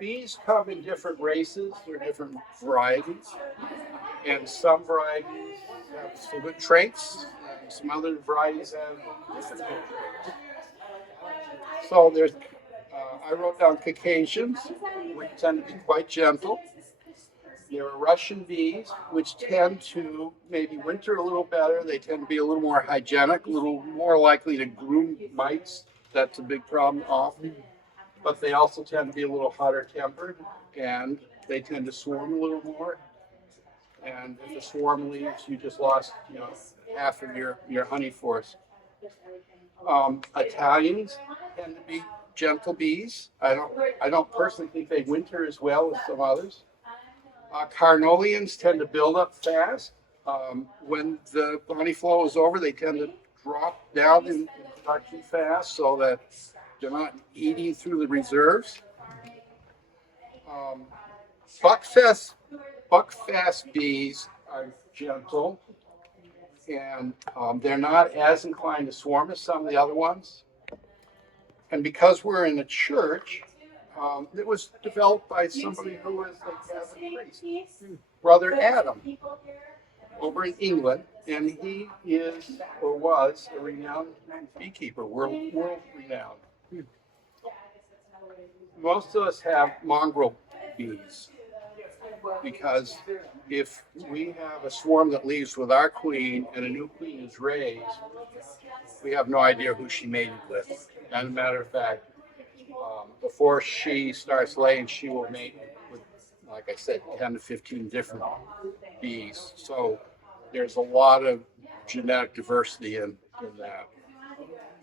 Bees come in different races or different varieties, and some varieties have some good traits, and some other varieties have different good traits. So I wrote down Caucasians, which tend to be quite gentle. There are Russian bees, which tend to maybe winter a little better. They tend to be a little more hygienic, a little more likely to groom mites. That's a big problem often. But they also tend to be a little hotter tempered, and they tend to swarm a little more. And if the swarm leaves, you just lost, half of your honey force. Italians tend to be gentle bees. I don't personally think they winter as well as some others. Carnolians tend to build up fast. When the honey flow is over, they tend to drop down in production fast so that they're not eating through the reserves. Buckfast, buckfast bees are gentle, and they're not as inclined to swarm as some of the other ones. And because we're in a church, it was developed by somebody who was a Catholic priest, Brother Adam, over in England, and he is or was a renowned beekeeper, world renowned. Most of us have mongrel bees because if we have a swarm that leaves with our queen and a new queen is raised, we have no idea who she mated with. As a matter of fact, before she starts laying, she will mate with, like I said, 10 to 15 different bees. So there's a lot of genetic diversity in that.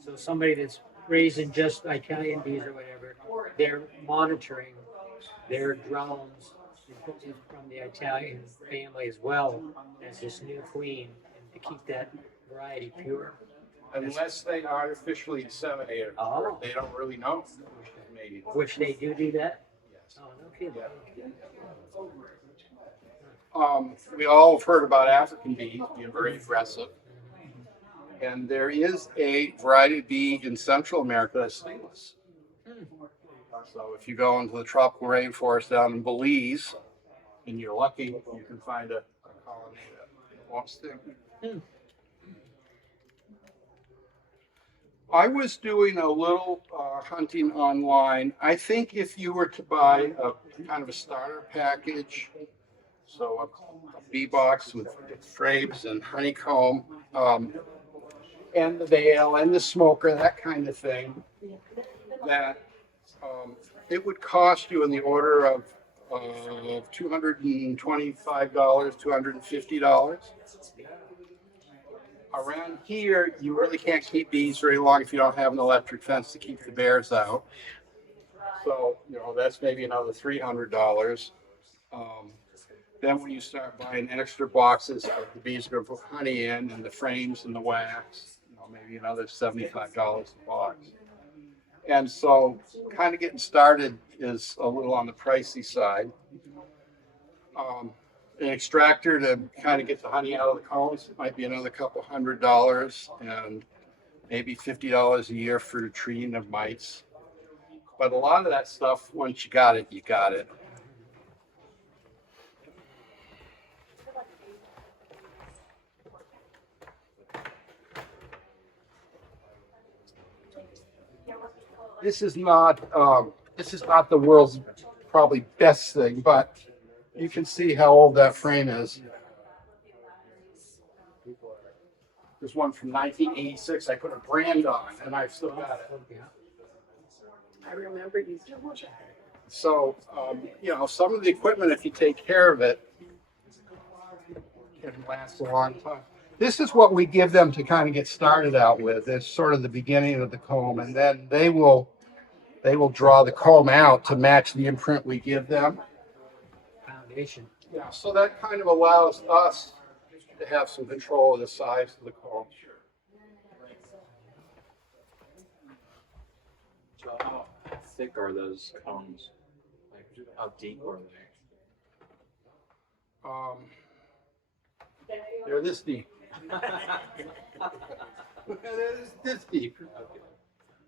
So somebody that's raising just Italian bees or whatever, they're monitoring their drones from the Italian family as well as this new queen, and to keep that variety pure. Unless they artificially inseminate it, they don't really know. Which they do that? Yes. Oh, no kidding. We all have heard about African bees being very aggressive. And there is a variety of bee in Central America that's stingless. So if you go into the tropical rainforest down in Belize, and you're lucky, you can find a colony that won't sting. I was doing a little hunting online. I think if you were to buy a kind of a starter package, so a bee box with frames and honeycomb, and the veil and the smoker, that kind of thing, that it would cost you in the order of $225, $250. Around here, you really can't keep bees very long if you don't have an electric fence to keep the bears out. So, that's maybe another $300. Then when you start buying extra boxes of the bees are going to put honey in and the frames and the wax, maybe another $75 a box. And so kind of getting started is a little on the pricey side. An extractor to kind of get the honey out of the combs might be another couple $100, and maybe $50 a year for the treating of mites. But a lot of that stuff, once you got it, you got it. This is not the world's probably best thing, but you can see how old that frame is. There's one from 1986 I put a brand on, and I've still got it. I remember you. So, some of the equipment, if you take care of it, can last a long time. This is what we give them to kind of get started out with. It's sort of the beginning of the comb, and then they will draw the comb out to match the imprint we give them. Foundation. Yeah, so that kind of allows us to have some control of the size of the comb. So how thick are those combs? Like, how deep are they? They're this deep. They're this deep. Okay.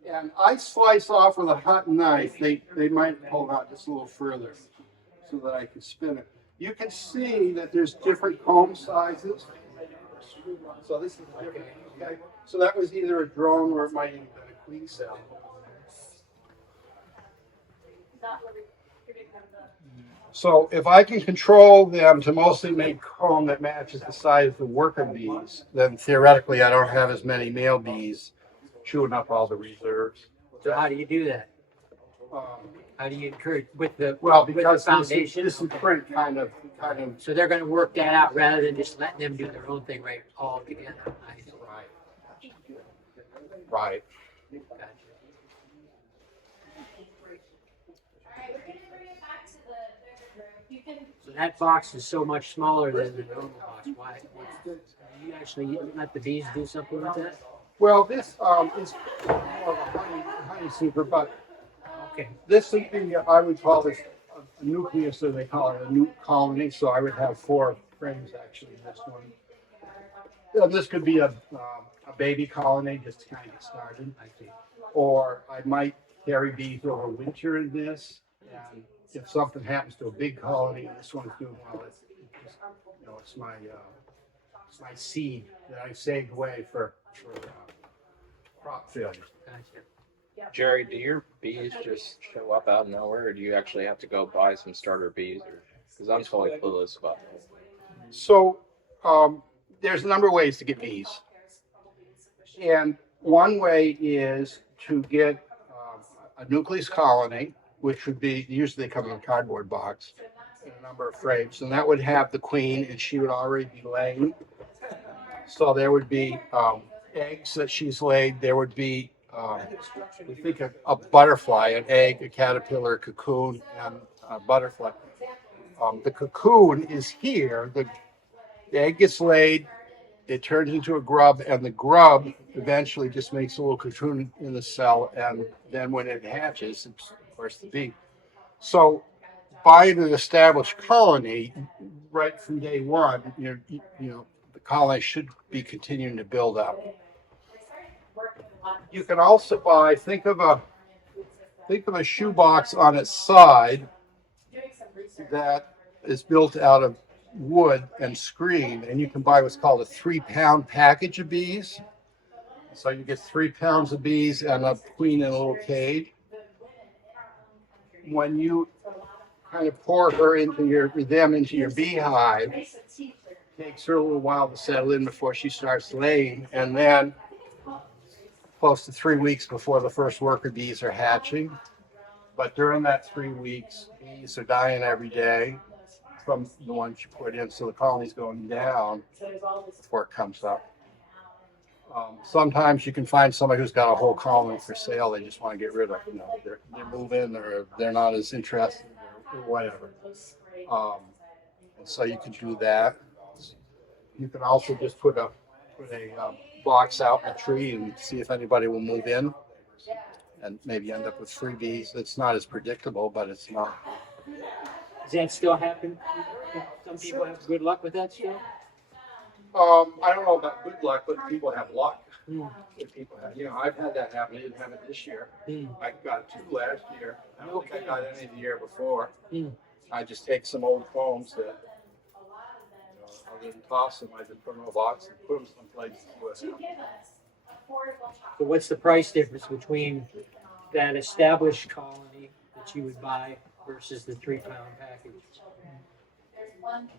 Yeah, And I slice off with a hot knife. They might pull out just a little further so that I can spin it. You can see that there's different comb sizes. So this is different, okay? So that was either a drone or it might even been a queen cell. So if I can control them to mostly make comb that matches the size of the worker bees, then theoretically I don't have as many male bees chewing up all the reserves. So how do you do that? Um, How do you encourage with the well, with because the foundation? this is print kind of. So they're going to work that out rather than just letting them do their own thing right all together. Nice. Right. Gotcha. So that box is so much smaller than the normal box. Why? Do you actually let the bees do something with that? Well, this is more of a honey super, but Okay. this would be, I would call this a nucleus, or they call it a nuke colony. So I would have 4 frames actually in this one. This could be a baby colony just to kind of get started. I see. Or I might carry bees over winter in this. And if something happens to a big colony and this one's doing well, it's just, it's my seed that I saved away for crop failure. Gotcha. Jerry, do your bees just show up out of nowhere, or do you actually have to go buy some starter bees? Because I'm totally clueless about that. So there's a number of ways to get bees. And one way is to get a nucleus colony, which would be, usually they come in a cardboard box in a number of frames. And that would have the queen, and she would already be laying. So there would be eggs that she's laid. There would be, we think a butterfly, an egg, a caterpillar, a cocoon, and a butterfly. The cocoon is here. The egg gets laid, it turns into a grub, and the grub eventually just makes a little cocoon in the cell, and then when it hatches, it's of course the bee. So by an established colony, right from day one, the colony should be continuing to build up. You can also buy, think of a shoebox on its side that is built out of wood and screen, and you can buy what's called a 3-pound package of bees. So you get 3 pounds of bees and a queen in a little cage. When you kind of pour into your beehive, it takes her a little while to settle in before she starts laying, and then close to 3 weeks before the first worker bees are hatching. But during that 3 weeks, bees are dying every day from the ones you put in, so the colony's going down before it comes up. Sometimes you can find somebody who's got a whole colony for sale. They just want to get rid of, they're moving, or they're not as interested, or whatever. And so you can do that. You can also just put a box out in a tree and see if anybody will move in, and maybe end up with freebies. It's not as predictable, but it's not. Does that still happen? Some people have good luck with that still? I don't know about good luck, but people have luck. Mm. People have, I've had that happen. I didn't have it this year. Mm. I got 2 last year. I don't think I got any the year before. Mm. I just take some old combs that I didn't toss them. I just put them in a box and put them someplace. So what's the price difference between that established colony that you would buy versus the 3-pound package?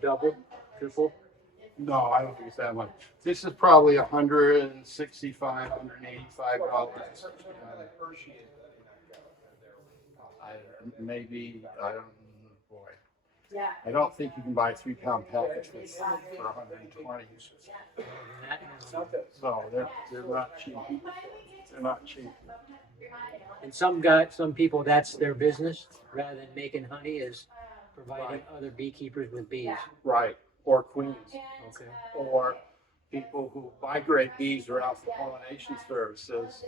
Double? Triple? No, I don't think it's that much. This is probably $165, $185. Maybe, I don't, boy. I don't think you can buy a 3-pound package for 120. So they're not cheap. They're not cheap. And some people, that's their business, rather than making honey, is providing other beekeepers with bees. Right, or queens. Okay. Or people who migrate bees around for pollination services.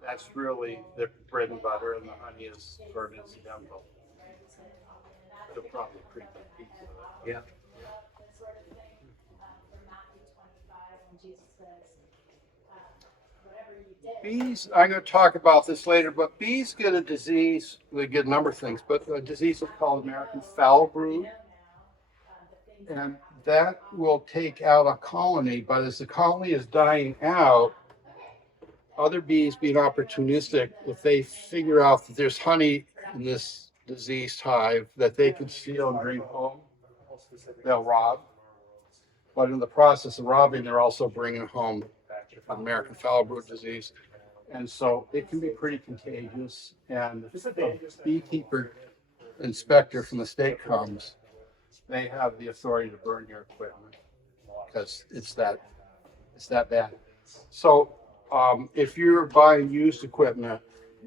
That's really their bread and butter, and the honey is sort of incidental. They're probably a pretty big piece of it. Yeah. Bees, I'm going to talk about this later, but bees get a disease. They get a number of things, but a disease is called American foul brood. And that will take out a colony, but as the colony is dying out, other bees being opportunistic, if they figure out that there's honey in this diseased hive that they can steal and bring home, they'll rob. But in the process of robbing, they're also bringing home American foul brood disease. And so it can be pretty contagious. And if a beekeeper inspector from the state comes, they have the authority to burn your equipment because it's that bad. So if you're buying used equipment,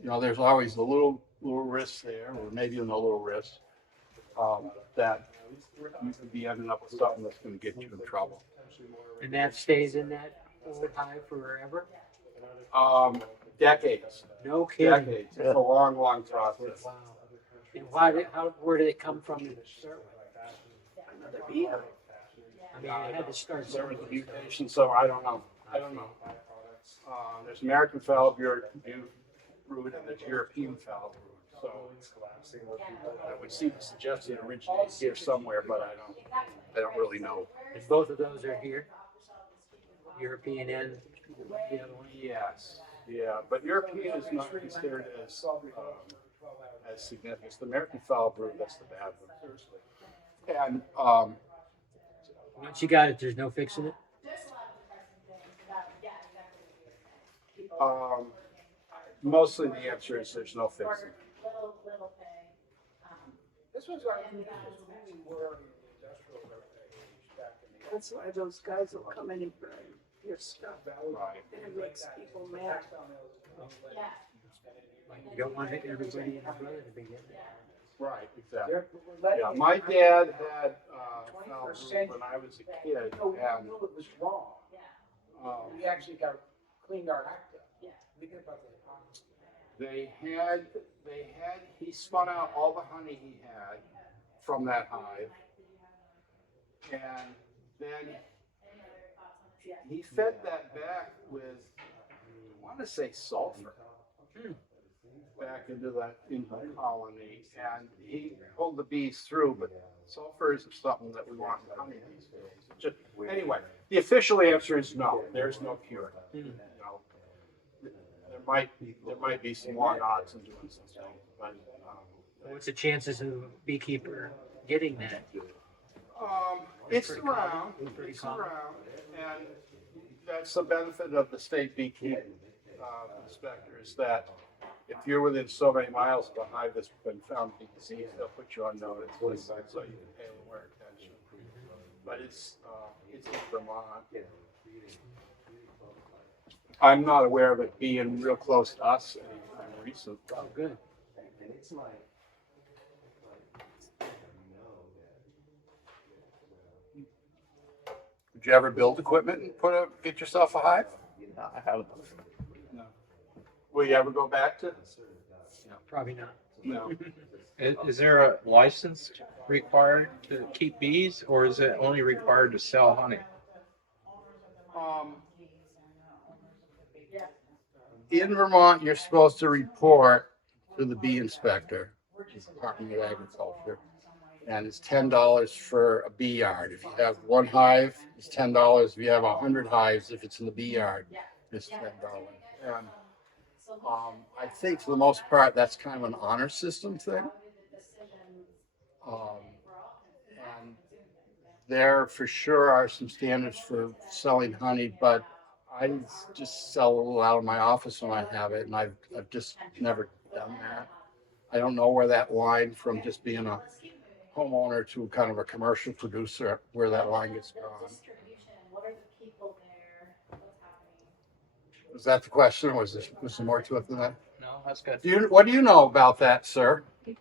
there's always a little risk there, or maybe no little risk, that you could be ending up with something that's going to get you in trouble. And that stays in that old hive forever? Decades. No kidding. Decades. It's a long, long process. Wow. And where did it come from to start with? Another bee hive. I mean, it had to start There was somewhere. a mutation, so I don't know. There's American foul brood and there's European foul brood. So I would seem to suggest it originates here somewhere, but I don't really know. And both of those are here? European and the other one? Yes, yeah, but European is not considered as significant. It's the American foul brood that's the bad one. And Once you got it, there's no fixing it? mostly the answer is there's no fixing. That's why those guys will come in and burn your stuff. Right. And it makes people mad. You don't want everybody and their brother to be getting it. Right, exactly. Yeah, my dad had foul brood when I was a kid, and it was wrong. We actually got cleaned our act up. he spun out all the honey he had from that hive, and then he fed that back with, I want to say sulfur, back into the colony, and he pulled the bees through, but sulfur isn't something that we want in honey these days. Anyway, the official answer is no. There's no cure. There might be some long odds in doing something, but What's the chances of a beekeeper getting that? it's pretty around. common. Pretty It's common. around, and that's the benefit of the state beekeeping inspector is that if you're within so many miles of a hive that's been found to be diseased, they'll put you on notice, so you can pay a little more attention. But it's in Vermont. I'm not aware of it being real close to us anytime recent. Oh, good. Did you ever build equipment and get yourself a hive? No, I haven't. No. Will you ever go back to? Probably not. No. Is there a license required to keep bees, or is it only required to sell honey? In Vermont, you're supposed to report to the bee inspector, Department of Agriculture, and it's $10 for a bee yard. If you have one hive, it's $10. If you have 100 hives, if it's in the bee yard, it's $10. And I think for the most part, that's kind of an honor system thing. And there for sure are some standards for selling honey, but I just sell a little out of my office when I have it, and I've just never done that. I don't know where that line from just being a homeowner to kind of a commercial producer, where that line gets drawn. Was that the question, or was there more to it than that? No, that's good. What do you know about that, sir? Do you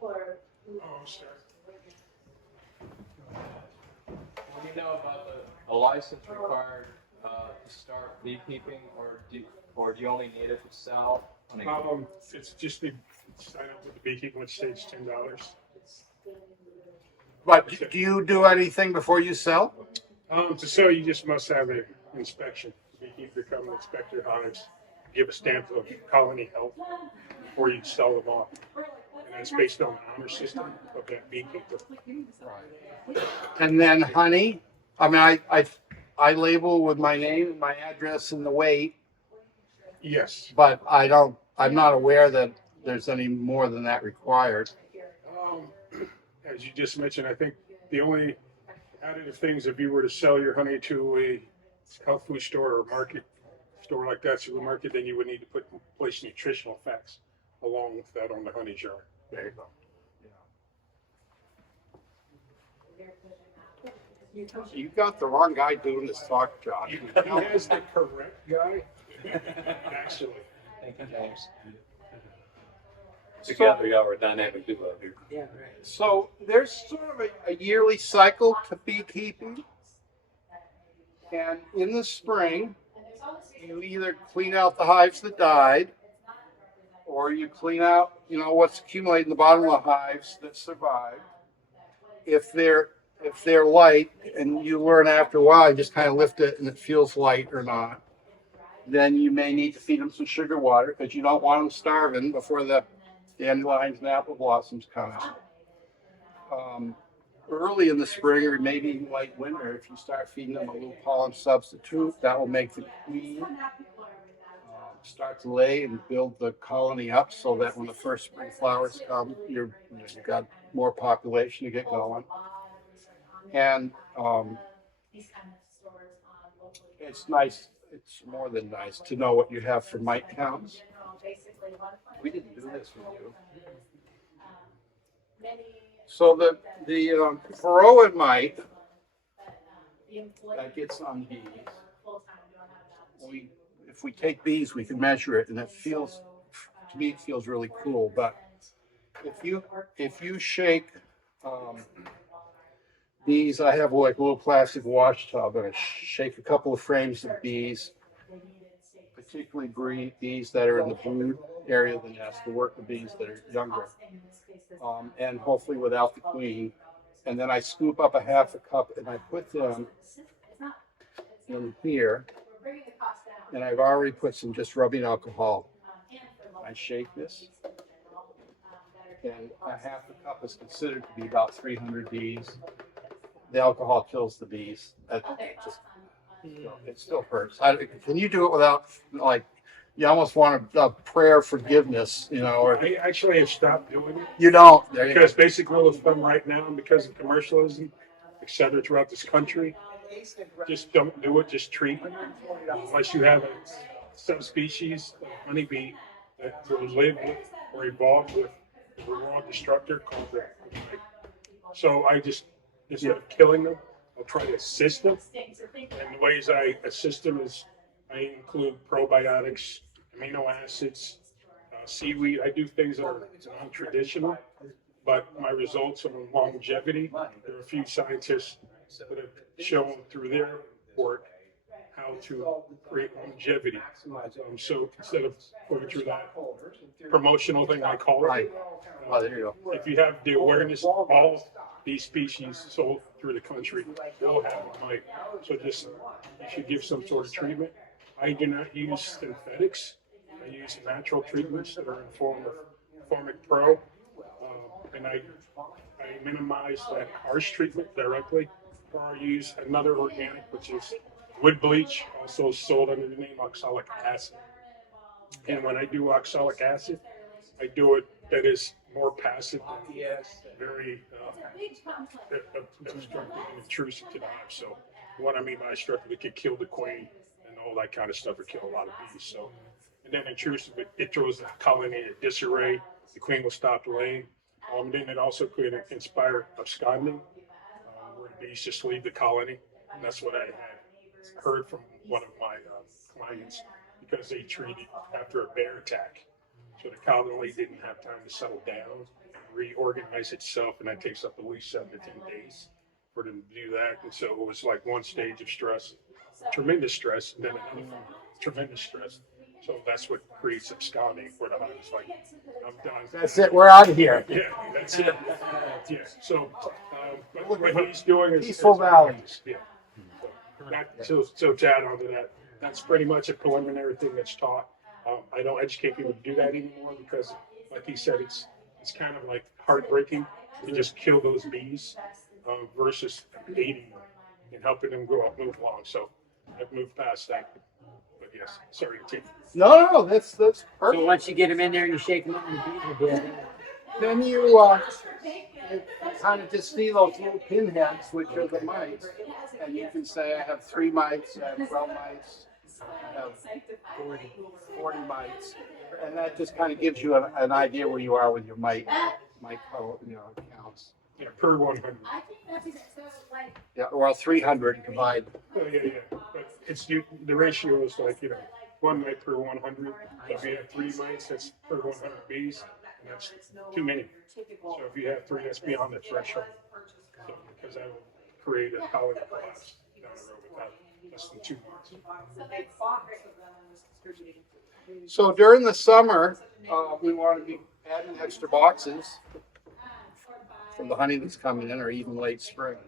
know about a license required to start beekeeping, or do you only need it to sell? It's just the sign up with the beekeeping, which states $10. But do you do anything before you sell? To sell, you just must have an inspection. Beekeeper come and inspect your hives. give a stamp of colony health before you sell them off. And that's based on the honor system of that beekeeper. And then honey. I mean, I label with my name and my address and the weight, Yes. but I'm not aware that there's any more than that required. As you just mentioned, I think the only additive things, if you were to sell your honey to a health food store or market store like that, supermarket, then you would need to place nutritional facts along with that on the honey jar. There you go. You got the wrong guy doing this talk, John. He has the correct guy, actually. Thank you, James. Together, y'all are a dynamic duo here. Yeah, right. So there's sort of a yearly cycle to beekeeping. And in the spring, you either clean out the hives that died, or you clean out, what's accumulated in the bottom of the hives that survived. If they're light, and you learn after a while, you just kind of lift it and it feels light or not, then you may need to feed them some sugar water because you don't want them starving before the dandelions and apple blossoms come out. Early in the spring or maybe even late winter, if you start feeding them a little pollen substitute, that will make the queen start to lay and build the colony up so that when the first spring flowers come, you've got more population to get going. And it's nice, it's more than nice to know what you have for mite counts. We didn't do this with you. So the Varroa mite that gets on bees, if we take bees, we can measure it, and to me, it feels really cool. But if you shake bees, I have like a little plastic wash tub, and I shake a couple of frames of bees, particularly bees that are in the brood area of the nest, the worker bees that are younger, and hopefully without the queen. And then I scoop up a half a cup and I put them in here, and I've already put some just rubbing alcohol. I shake this, and a half a cup is considered to be about 300 bees. The alcohol kills the bees. It still hurts. Can you do it without, like, you almost want a prayer of forgiveness, or I actually have stopped doing it. you don't? Because basic rule of thumb right now, because of commercialism, et cetera, throughout this country, just don't do it, just treat it. Unless you have a subspecies of honeybee that will live with or evolve with the raw destructor called the mite. So I just, instead of killing them, I'll try to assist them. And the ways I assist them is I include probiotics, amino acids, seaweed. I do things that are non-traditional, but my results on longevity, there are a few scientists that have shown through their work how to create longevity. So instead of going through that promotional thing I call it, There you go. if you have the awareness, all these species sold through the country will have a mite. So just, you should give some sort of treatment. I do not use synthetics. I use natural treatments that are in form of Formic Pro. And I minimize that harsh treatment directly. Or I use another organic, which is wood bleach, also sold under the name oxalic acid. And when I do oxalic acid, I do it that is more passive, very obstructive and intrusive to the hive. So what I mean by obstructive, it could kill the queen and all that kind of stuff, or kill a lot of bees. So, and then intrusive, it throws the colony in disarray. The queen will stop laying. Then it also could inspire absconding, where the bees just leave the colony. And that's what I had heard from one of my clients, because they treated after a bear attack. So the colony didn't have time to settle down, reorganize itself, and that takes up at least 7 to 10 days for them to do that. And so it was like one stage of stress, tremendous stress, and then another tremendous stress. So that's what creates absconding, where the hive is like, I'm done. That's it. We're out of here. Yeah, that's it. Yeah. So but what he's doing is Peaceful Valley. Yeah. So to add on to that, that's pretty much a preliminary thing that's taught. I don't educate people to do that anymore because, like he said, it's kind of like heartbreaking to just kill those bees versus aiding them and helping them grow up, move along. So I've moved past that. But yes, sorry to take. No, that's So perfect. once you get them in there and you shake them up and the bees are dead. Then you kind of just see those little pinheads, which are the mites, and you can say, I have 3 mites, I have 12 mites, I have 40 mites, and that just kind of gives you an idea where you are with your mite counts. Yeah, per 100. Yeah, well, 300 divide. Oh, yeah. But the ratio is like, 1 mite per 100. So if you have 3 mites, that's per 100 bees, and that's too many. So if you have 3, that's beyond the threshold. So, because that will create a colony collapse down the road without less than 2 months. So during the summer, we want to be adding extra boxes from the honey that's coming in, or even late spring.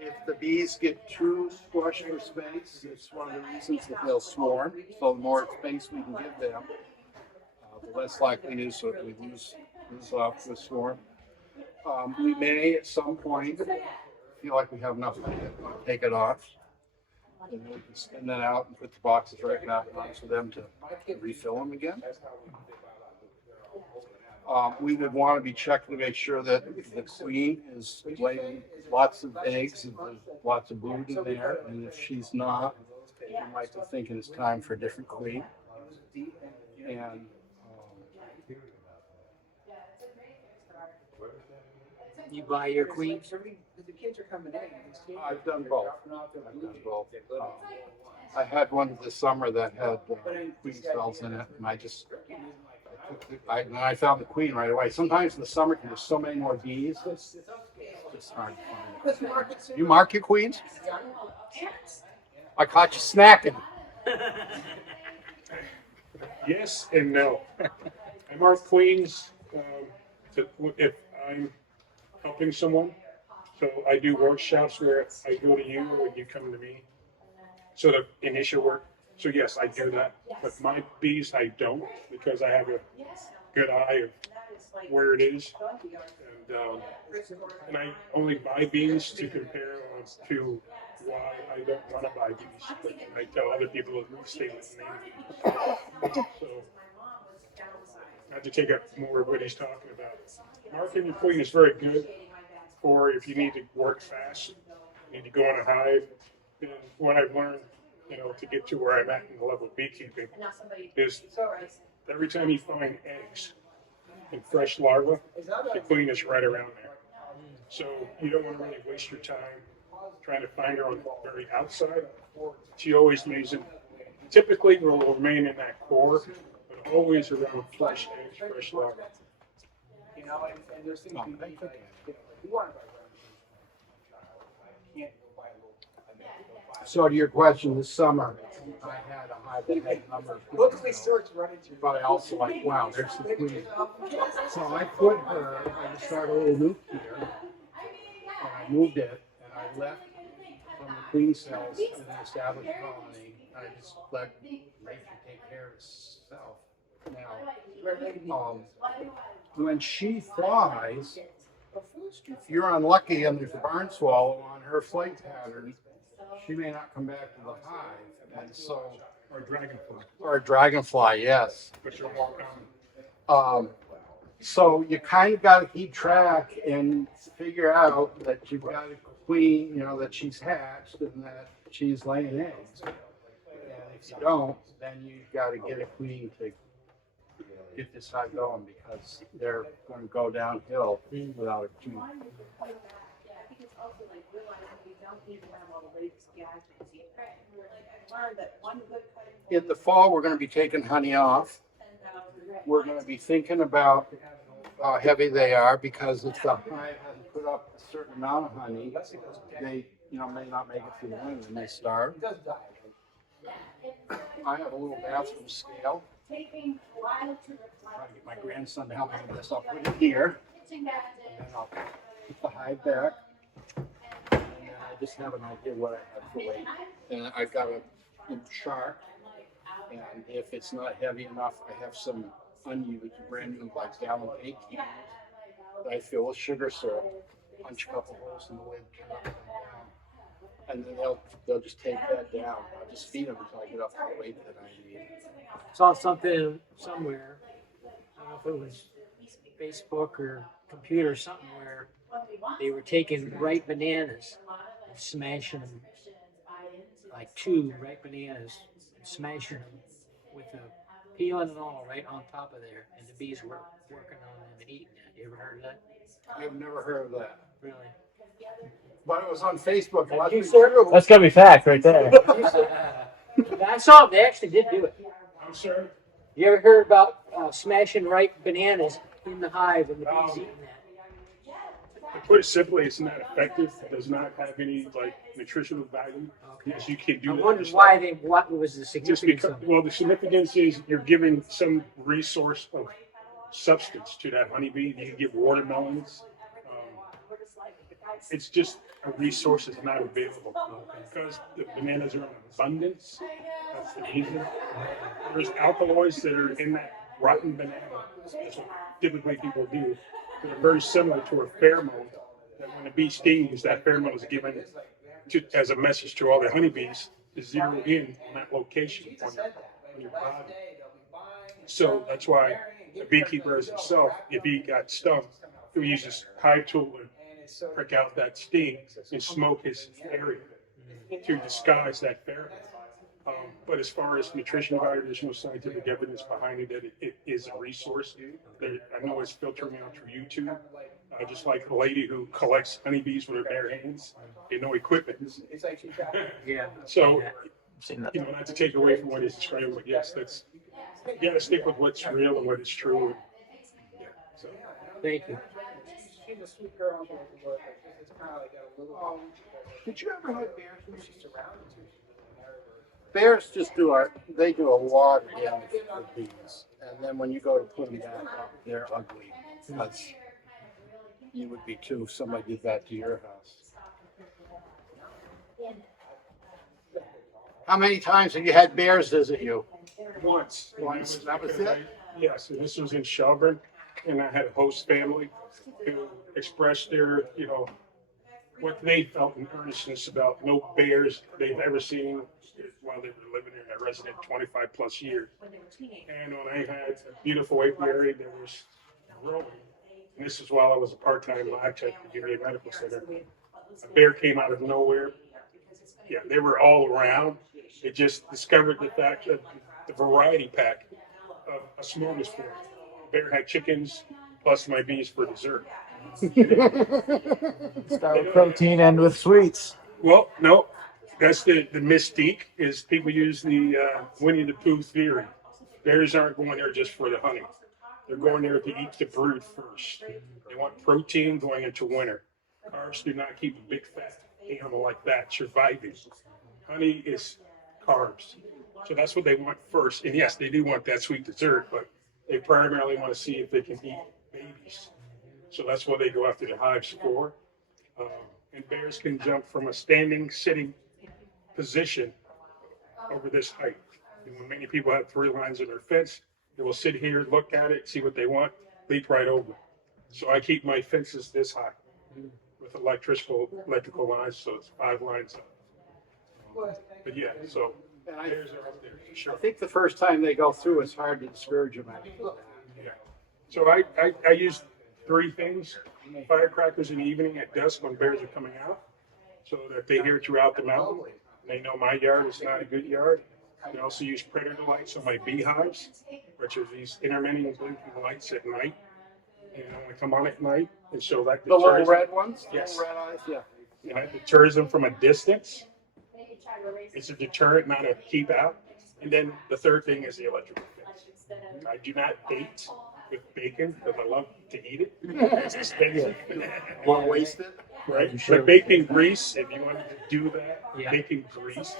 If the bees get too squashed for space, it's one of the reasons that they'll swarm. So the more space we can give them, the less likely it is that we lose off the swarm. We may at some point feel like we have enough honey to take it off. And we can spin that out and put the boxes right back on for them to refill them again. We would want to be checking to make sure that the queen is laying lots of eggs and there's lots of brood in there. And if she's not, we might be thinking it's time for a different queen. And You buy your queens. I've done both. I had one this summer that had queen cells in it, and I found the queen right away. Sometimes in the summer, there's so many more bees, it's hard to find. You mark your queens? I caught you snacking. Yes and no. I mark queens if I'm helping someone. So I do workshops where I go to you or you come to me. Sort of initial work. So yes, I do that. But my bees, I don't because I have a good eye of where it is. And I only buy bees to compare to why I don't want to buy bees. But I tell other people to stay with me. So, not to take up more of what he's talking about. Marking your queen is very good for if you need to work fast, you need to go on a hive. And what I've learned, to get to where I'm at in the level of beekeeping is every time you find eggs and fresh larvae, the queen is right around there. So you don't want to really waste your time trying to find her on the very outside. She always lays in, typically will remain in that core, but always around fresh eggs, fresh larvae. And there's things you need to you want to buy can't go buy a little. So to your question, this summer, I had a hive that had a number of queens. Locally sourced running through. But I also like, wow, there's the queen. So I put her, I started a little nuke here, and I moved it, and I left from the queen cells in the established colony, and I just let nature take care of itself. Now, when she flies, if you're unlucky and there's a barn swallow on her flight pattern, she may not come back to the hive, and so or a dragonfly, yes. Which are more common. So you kind of got to keep track and figure out that you've got a queen, that she's hatched and that she's laying eggs. And if you don't, then you've got to get a queen to get this hive going because they're going to go downhill without a queen. In the fall, we're going to be taking honey off. We're going to be thinking about how heavy they are because if the hive hasn't put up a certain amount of honey, they may not make it through the winter and they starve. I have a little bathroom scale. Try to get my grandson to help me with this. I'll put it here, and then I'll put the hive back, and then I just have an idea what I have for weight. And I've got a chart And if it's not heavy enough, I have some unused, brand new, like gallon paint cans that I fill with sugar syrup, punch a couple holes in the lid, turn it down, and then they'll just take that down. I'll just feed them until I get up to the weight that I need. Saw something somewhere. I don't know if it was Facebook or computer or something where they were taking ripe bananas and smashing them, like two ripe bananas, and smashing them with a peeling and all right on top of there, and the bees were working on them and eating that. You ever heard of that? I've never heard of that, Really? but it was on Facebook. Have you, sir? That's gotta be fact right there. I saw them. They actually did do it. I'm sorry. You ever heard about smashing ripe bananas in the hive and the bees eating that? To put it simply, it's not effective. It does not have any like nutritional value. Okay. Yes, you can do I that. wondered Just why like- what was the just significance because, of it? well, the significance is you're giving some resource of substance to that honeybee. You can give watermelons. It's just a resource that's not available because the bananas are in abundance. That's the reason. There's alkaloids that are in that rotten banana. That's what typically people do. They're very similar to a pheromone. That when a bee stings, that pheromone is given as a message to all the honeybees to zero in on that location on your body. So that's why a beekeeper as himself, if he got stung, he would use his hive tool and prick out that sting and smoke his area to disguise that pheromone. But as far as nutrition value, there's no scientific evidence behind it that it is a resource. I know it's filtering out through YouTube. Just like a lady who collects honeybees with her bare hands and no equipment. Yeah. So, I've seen that. not to take away from what he's describing, but yes, you gotta stick with what's real and what is true. So, Thank you. She's a sweet girl. It's kind of like a little. Did you ever have bears? She's surrounded too. Bears just do a lot of damage to bees, and then when you go to put them back up, they're ugly. That's, you would be too if somebody did that to your house. How many times have you had bears visit you? once. Once, that was because it? Yes, and this was in Shelburne, and I had a host family who expressed their, what they felt in earnestness about no bears they've ever seen while they were living in that resident 25 plus years. And when I had a beautiful apiary that was growing, and this is while I was a part-time lab tech at the UVA Medical Center, a bear came out of nowhere. Yeah, they were all around. It just discovered the fact that the variety pack of a smorgasbord. Bear had chickens plus my bees for dessert. Start with protein and with sweets. Well, no, that's the mystique is people use the Winnie the Pooh theory. Bears aren't going there just for the honey. They're going there to eat the brood first. They want protein going into winter. Carbs do not keep a big fat animal like that surviving. Honey is carbs. So that's what they want first. And yes, they do want that sweet dessert, but they primarily want to see if they can eat babies. So that's what they go after the hives for. And bears can jump from a standing, sitting position over this height. And when many people have 3 lines of their fence, they will sit here, look at it, see what they want, leap right over. So I keep my fences this high with electrical lines, so it's 5 lines up. But yeah, so And bears are up there for sure. I think the first time they go through, it's hard to discourage them. Yeah. So I use 3 things: firecrackers in the evening at dusk when bears are coming out, so that they hear throughout the mountain. They know my yard is not a good yard. I also use predator lights on my beehives, which are these intermittent blinking lights at night. And I want to come on at night, and so that The little deters, red ones? The Yes. little red eyes, yeah. that deters them from a distance. It's a deterrent, not a keep out. And then the third thing is the electrical fence. I do not bait with bacon because I love to eat it. It's expensive. Won't waste it. Right? But bacon grease, if you wanted to do that, Yeah. bacon grease,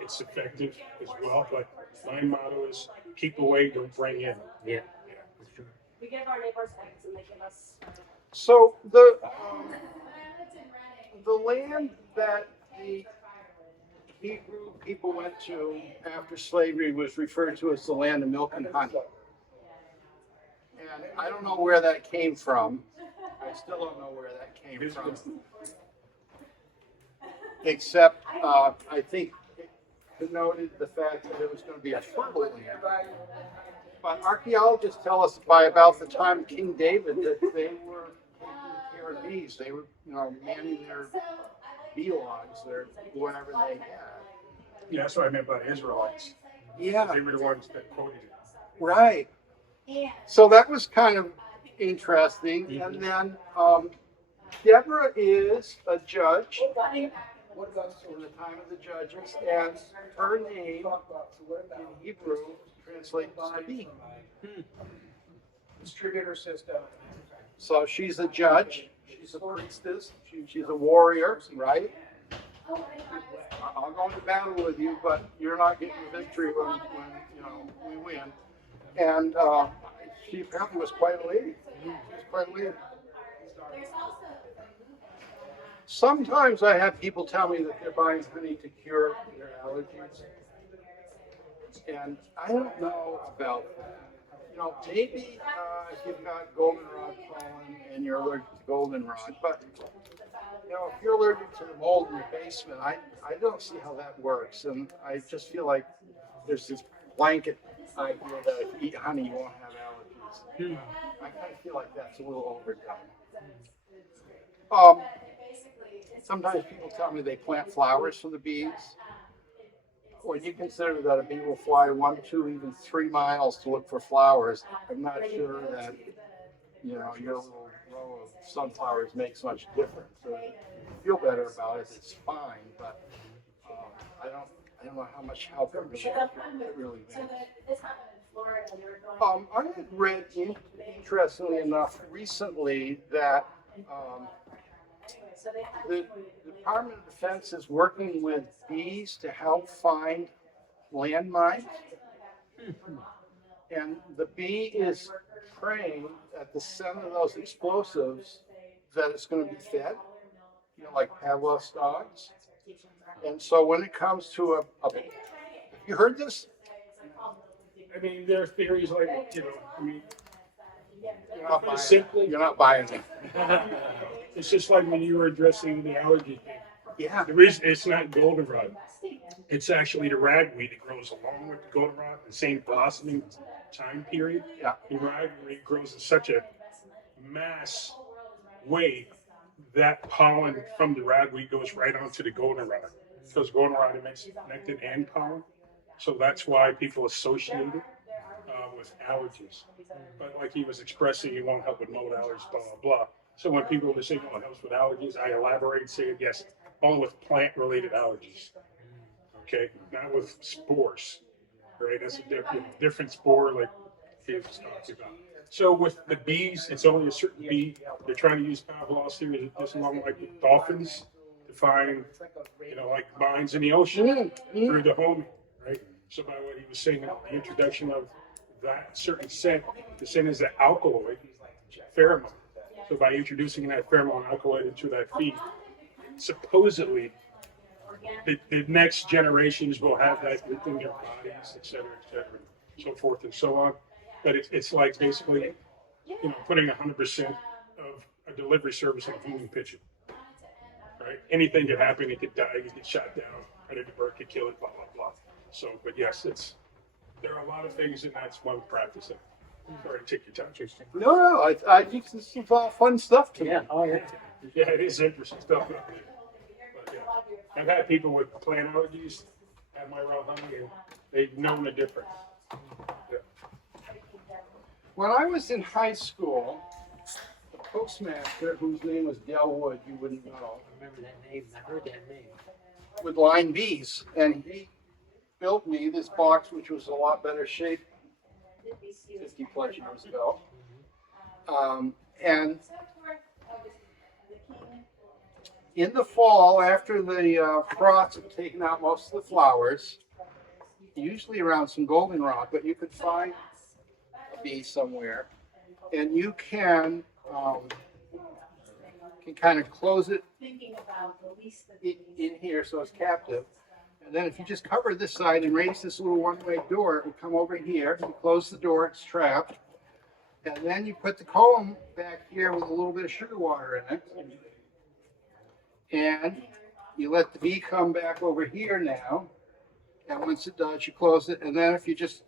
it's effective as well. But my motto is keep away, don't bring in. Yeah. For sure. We give our neighbors eggs and they give us. So the land that the Hebrew people went to after slavery was referred to as the land of milk and honey. And I don't know where that came from. I still don't know where that came from. Except I think it denoted the fact that it was going to be a fertile land. But archaeologists tell us by about the time of King David that they were taking care of bees. They were, manning their bee logs, their whatever they had. Yeah, that's what I meant by Israelites. Yeah, They were the ones that quoted it. right. So that was kind of interesting. And then Deborah is a judge in the time of the judges, and her name in Hebrew translates to bee. Distributor system. So she's a judge, she's a priestess, she's a warrior, right? I'll go into battle with you, but you're not getting the victory when we win. And she apparently was quite a lady. She was quite a lady. Sometimes I have people tell me that they're buying honey to cure their allergies. And I don't know about that. Maybe if you've got goldenrod pollen and you're allergic to goldenrod, but if you're allergic to the mold in your basement, I don't see how that works. And I just feel like there's this blanket idea that if you eat honey, you won't have allergies. I kind of feel like that's a little overdone. Sometimes people tell me they plant flowers for the bees. When you consider that a bee will fly 1, 2, even 3 miles to look for flowers, I'm not sure that your little row of sunflowers makes much difference. So if you feel better about it, it's fine. But I don't know how much help it really makes. I had read, interestingly enough, recently that the Department of Defense is working with bees to help find landmines. And the bee is praying at the center of those explosives that it's going to be fed, like Pavlov's dogs. And so when it comes to you heard this? I mean, there are theories like, You're not buying it. It's just like when you were addressing the allergy thing. Yeah. The reason it's not goldenrod, it's actually the ragweed that grows along with the goldenrod, the same blossoming time period. Yeah. The ragweed grows in such a mass way that pollen from the ragweed goes right onto the goldenrod. Because goldenrod emits nectar and pollen. So that's why people associate it with allergies. But like he was expressing, it won't help with mold allergies, blah, blah, blah. So when people were saying, it helps with allergies, I elaborate and say, yes, only with plant-related allergies. Okay, not with spores, right? That's a different spore, like he was talking about. So with the bees, it's only a certain bee. They're trying to use Pavlov's theory just along like with dolphins to find, like mines in the ocean through the homing, right? So by what he was saying, the introduction of that certain scent, the scent is the alkaloid pheromone. So by introducing that pheromone alkaloid into that feed, supposedly the next generations will have that within their bodies, et cetera, so forth and so on. But it's like basically, putting 100% of a delivery service in a homing pigeon, right? Anything could happen. It could die. It could get shot down. Predator bird could kill it. Blah blah blah. So, but yes, there are a lot of things, and that's one practice. Sorry to take your time. No, I think this is all fun stuff to me. Yeah. Oh, yeah. Yeah, it is interesting stuff. But, yeah. I've had people with plant allergies at my raw honey, and they've known the difference. Yeah. When I was in high school, the postmaster, whose name was Del Wood, you wouldn't know, I remember that name. I heard that name. would line bees, and he built me this box, which was a lot better shape 50 plus years ago. And in the fall, after the frosts have taken out most of the flowers, usually around some goldenrod, but you could find a bee somewhere, and you can kind of close it in here so it's captive, And then if you just cover this side and raise this little one-way door, it will come over here. You close the door, it's trapped. And then you put the comb back here with a little bit of sugar water in it. And you let the bee come back over here now. And once it does, you close it. And then if you just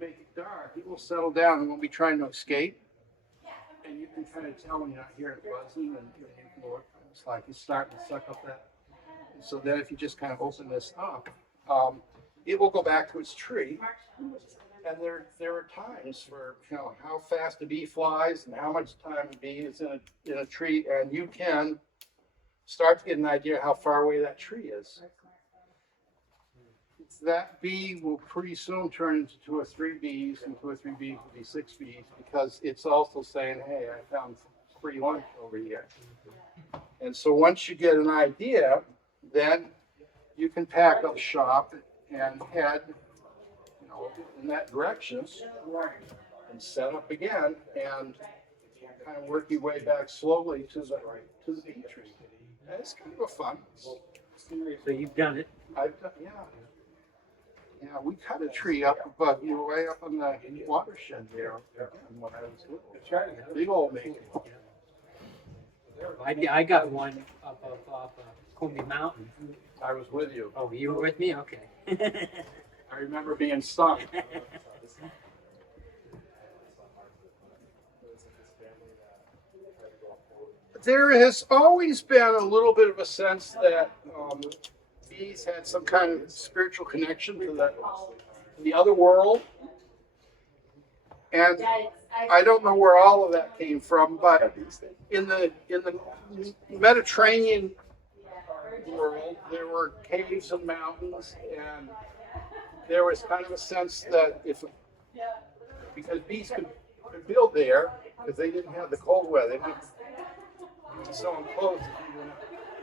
make it dark, it will settle down and won't be trying to escape. And you can kind of tell when you're not hearing it buzzing, and you can look. It's like it's starting to suck up that. And so then if you just kind of open this up, it will go back to its tree. And there are times for, you know, how fast a bee flies and how much time a bee is in a tree, and you can start to get an idea how far away that tree is. That bee will pretty soon turn into 2 or 3 bees, and 2 or 3 bees will be 6 bees, because it's also saying, hey, I found free lunch over here. And so once you get an idea, then you can pack up shop and head, you know, in that direction and set up again and kind of work your way back slowly to the bee tree. And it's kind of fun. So you've done it. I've done, yeah. Yeah, we cut a tree up above you, way up on the watershed there when I was little. Big old maple. I got one up off Comey Mountain. I was with you. Oh, you were with me? Okay. I remember being stung. There has always been a little bit of a sense that bees had some kind of spiritual connection to the other world. And I don't know where all of that came from, but in the Mediterranean world, there were caves and mountains, and there was kind of a sense that because bees could build there, because they didn't have the cold weather, they didn't so enclosed,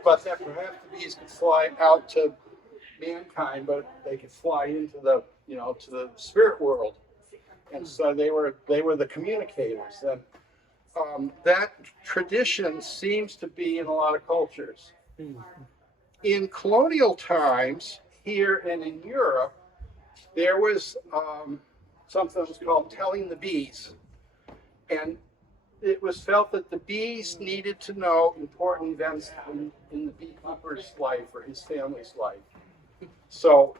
but that perhaps the bees could fly out to mankind, but they could fly into the, you know, to the spirit world. And so they were the communicators. And that tradition seems to be in a lot of cultures. In colonial times, here and in Europe, there was something that was called telling the bees. And it was felt that the bees needed to know important events in the beekeeper's life or his family's life. So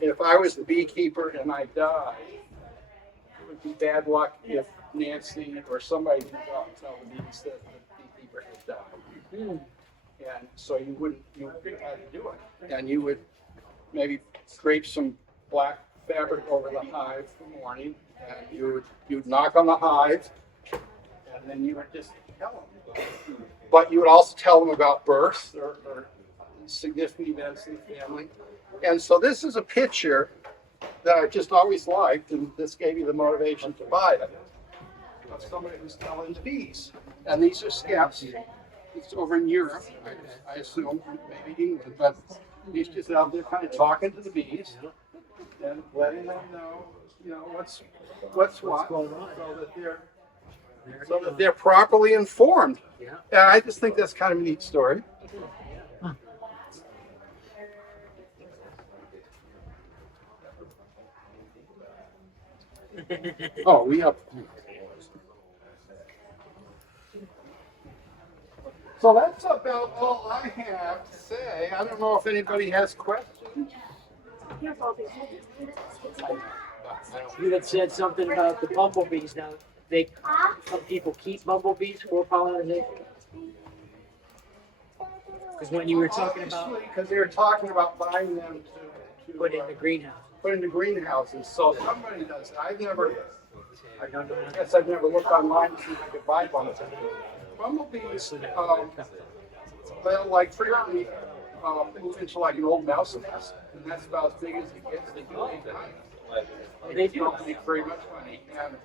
if I was the beekeeper and I died, it would be bad luck if Nancy or somebody didn't go out and tell the bees that the beekeeper had died. And so you had to do it. And you would maybe drape some black fabric over the hive in the morning, and you'd knock on the hive, and then you would just tell them. But you would also tell them about birth or significant events in the family. And so this is a picture that I've just always liked, and this gave you the motivation to buy it, of somebody who's telling the bees. And these are scamps. It's over in Europe, I assume, maybe England, but he's just out there kind of talking to the bees and letting them know, you know, what's what, going on, so that they're properly informed. Yeah. And I just think that's kind of a neat story. Oh, we up. So that's about all I have to say. I don't know if anybody has questions. You had said something about the bumblebees. Now, some people keep bumblebees for pollination. Because when you were talking about Because they were talking about buying them to put in the greenhouse. put into greenhouses. So somebody does it. I don't know. guess I've never looked online to see if I could buy bumblebees. Bumblebees, they'll like frequently move into like an old mouse nest, and that's about as big as it gets. They do make honey. They do. Don't make very much honey, and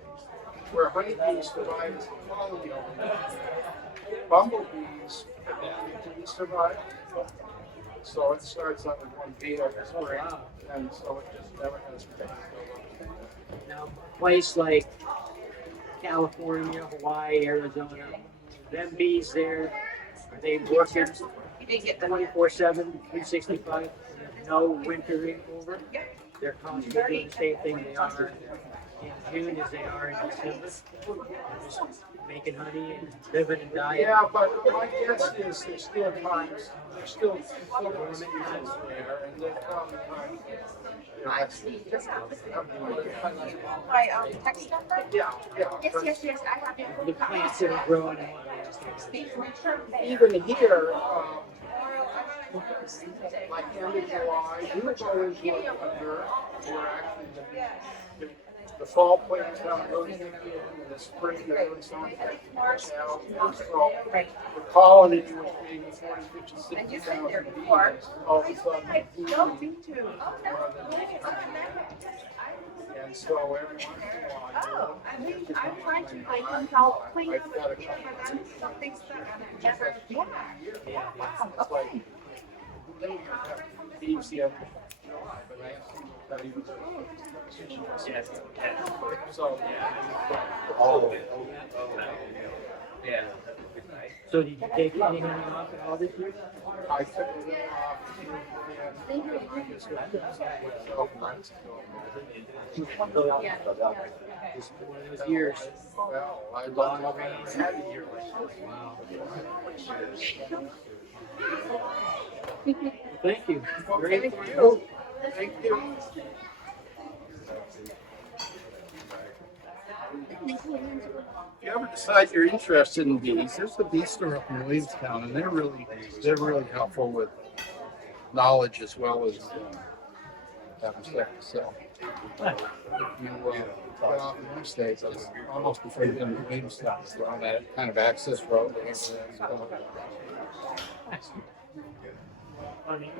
where honeybees survive is the quality of them. Bumblebees didn't survive, so it starts out with one bee every spring, and so it just never has been. Now, a place like California, Hawaii, Arizona, them bees there, are they working 24/7, 365? no wintering over. They're constantly doing the same thing they are in June as they are in December. Just making honey and living and dying. Yeah, but my guess is there's still times, there's still dormant times there, and there's probably times. My text number? Yeah, yeah. Yes, I have it. The plants that are growing and whatnot. Even here, like end of July, we were always working under, we're actually the fall plants haven't really kicked in, and the spring they're really starting to take now. So the colony was maybe 40, 50, 60,000 bees. All of a sudden, and so every once in a while, I'm trying to like help clean up I've got a the couple but then something's stuck and I never, yeah. it's like, they don't even have bees yet. But I have seen that even so, Yeah. So did you take any honey off at all this year? I took a little off and I just got myself. Just one of those years. Well, I don't know if I ever had a year like that. Wow. Thank you. Great. Thank you. Thank you. If you ever decide you're interested in bees, there's a bee store up in Williamstown, and they're really helpful with knowledge as well as having stuff to sell. If you get off the interstate, it's almost before you get into Williamstown, it's on that kind of access road. Honey.